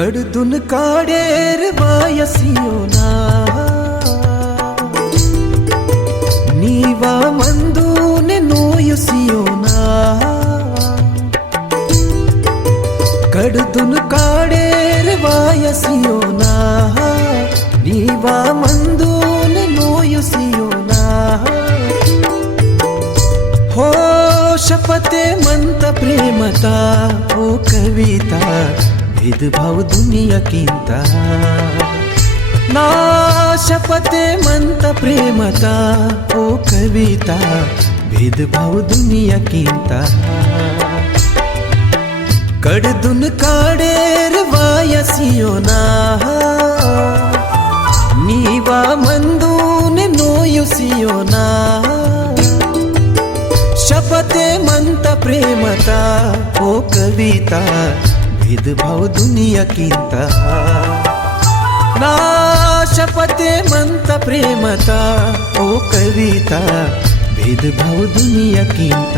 कडदुन काडेर वायसियोना नीवा मंदूने नोयुसियोना कडदुन काडेर वायसियोना नीवा मंदूने नोयुसियोना हो शपथे मंत प्रेमता ओ कविता भेदभाव दुनियाक्किंत ना शपथे मंत प्रेमता ओ कविता भेदभाव दुनियाक्किंत कडदुन काडेर वायसियोना नीवा मंदूने नोयुसियोना शपथे मंत प्रेमता ओ कविता भेदभाव दुनियाक्किंत ना शपथे मंत प्रेमता ओ कविता भेदभाव दुनियाक्किंत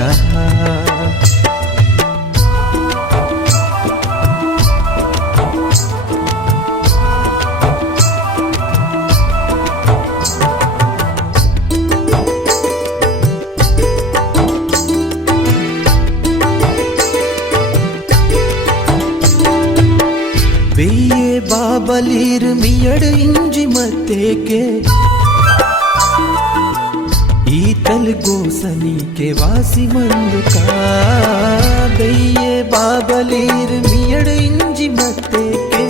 बेये बाबलीर मियड इंजि मत्तेके ईतल गोसनी के वासी मंदुका बेये बाबलीर मियड इंजि मत्तेके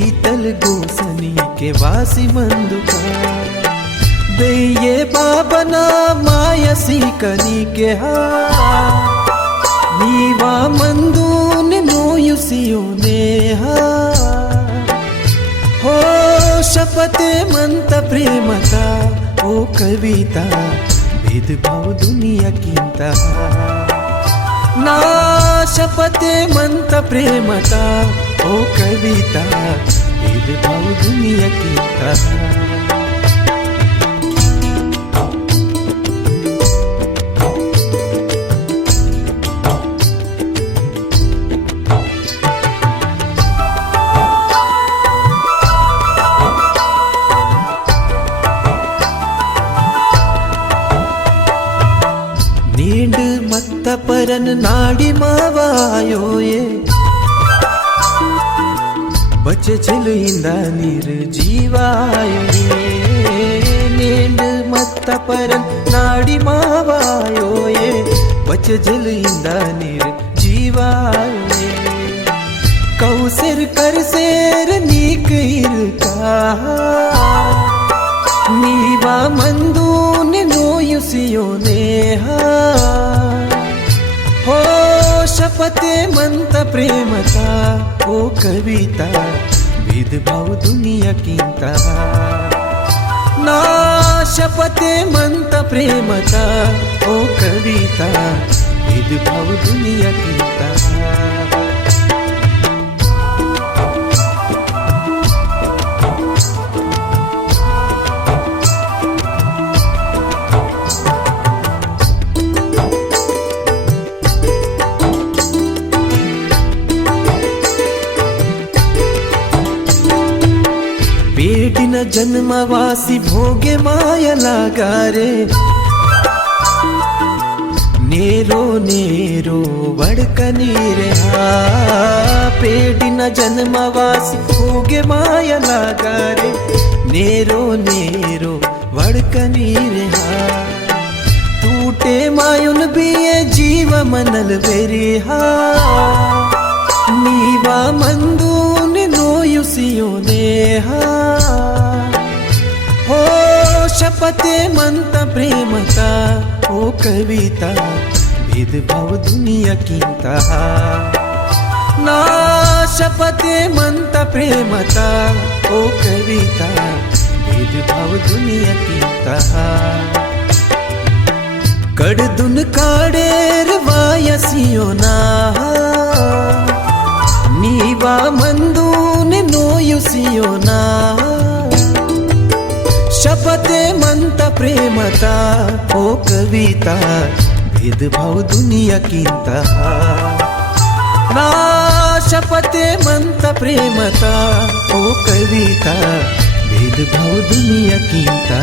ईतल गोसनी के वासी मंदुका बेये बाबना मायसी कनी के हा नीवा मंदूने नोयुसियोने हो शपथे मंत प्रेमता ओ कविता भेदभाव दुनियाक्किंत ना शपथे मंत प्रेमता ओ कविता भेदभाव दुनियाक्किंत नींड मत्त परन नाडी मावायो ये बच झिलिंद निर्जीवायो ये नींड मत्त परन नाडी मावायो ये बच झिलिंद निर्जीवायो ये कौसिर कर सेर नीक इरका नीवा मंदूने नोयुसियोने हो शपथे मंत प्रेमता ओ कविता भेदभाव दुनियाक्किंत ना शपथे मंत प्रेमता ओ कविता भेदभाव दुनियाक्किंत पेडिन जन्मवासी भोगे मायलागारे नेरो नेरो वडकनीरे पेडिन जन्मवासी भोगे मायलागारे नेरो नेरो वडकनीरे टूटे मायुन बिये जीव मनल वेरे नीवा मंदूने नोयुसियोने हो शपथे मंत प्रेमता ओ कविता भेदभाव दुनियाक्किंत ना शपथे मंत प्रेमता ओ कविता भेदभाव दुनियाक्किंत कडदुन काडेर वायसियोना नीवा मंदूने नोयुसियोना शपथे मंत प्रेमता ओ कविता भेदभाव दुनियाक्किंत ना शपथे म्हणत प्रेमता ओ कविता भेदभाव दुनिया कीमता